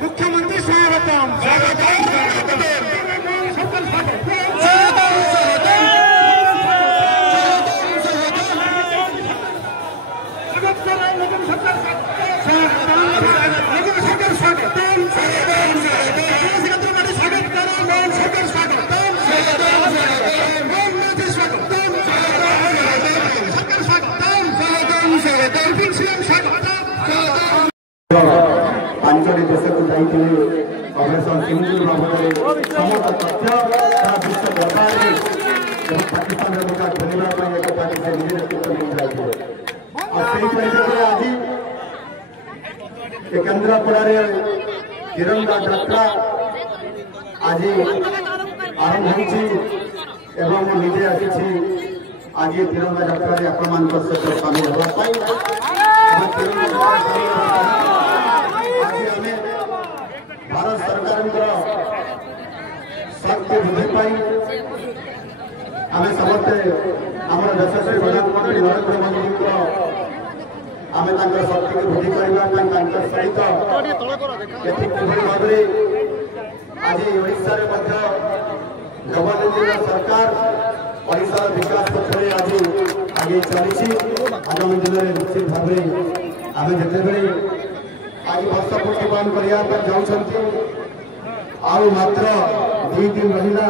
मुख्यमंत्री स्वागतम पांचटी देश को जाइए ऑपरेशन सिंधु बाबद समस्त तथ्य विश्व व्यापार पाकिस्तान खेलने एक पाकिस्तान आज केन्द्रापड़ा तिरंगा यात्रा आज आरंभ हो निजे आसी आज तिरंगा यात्रा आपण सहित सामिल भारत सरकार शक्ति वृद्धि आम समस्ते आम यशस्वी प्रधानमंत्री नरेंद्र मोदी आम शक्ति को वृद्धि सहित भाव आज ओडिशा जगन्नाथ सरकार ओडिशा विकास पक्ष आज आगे चली आगामी दिन में निश्चित भाव आम जिते आज वर्ष पूर्ति पालन करने जाऊँ मात्र 2 दिन रहा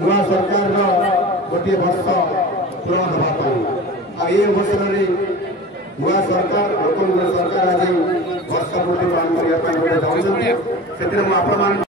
नुआ सरकार गोटे वर्ष पूरण होगापाई ये अवसर में नुआ सरकार नतून सरकार आज वर्ष पूर्ति पालन करने जाऊँ से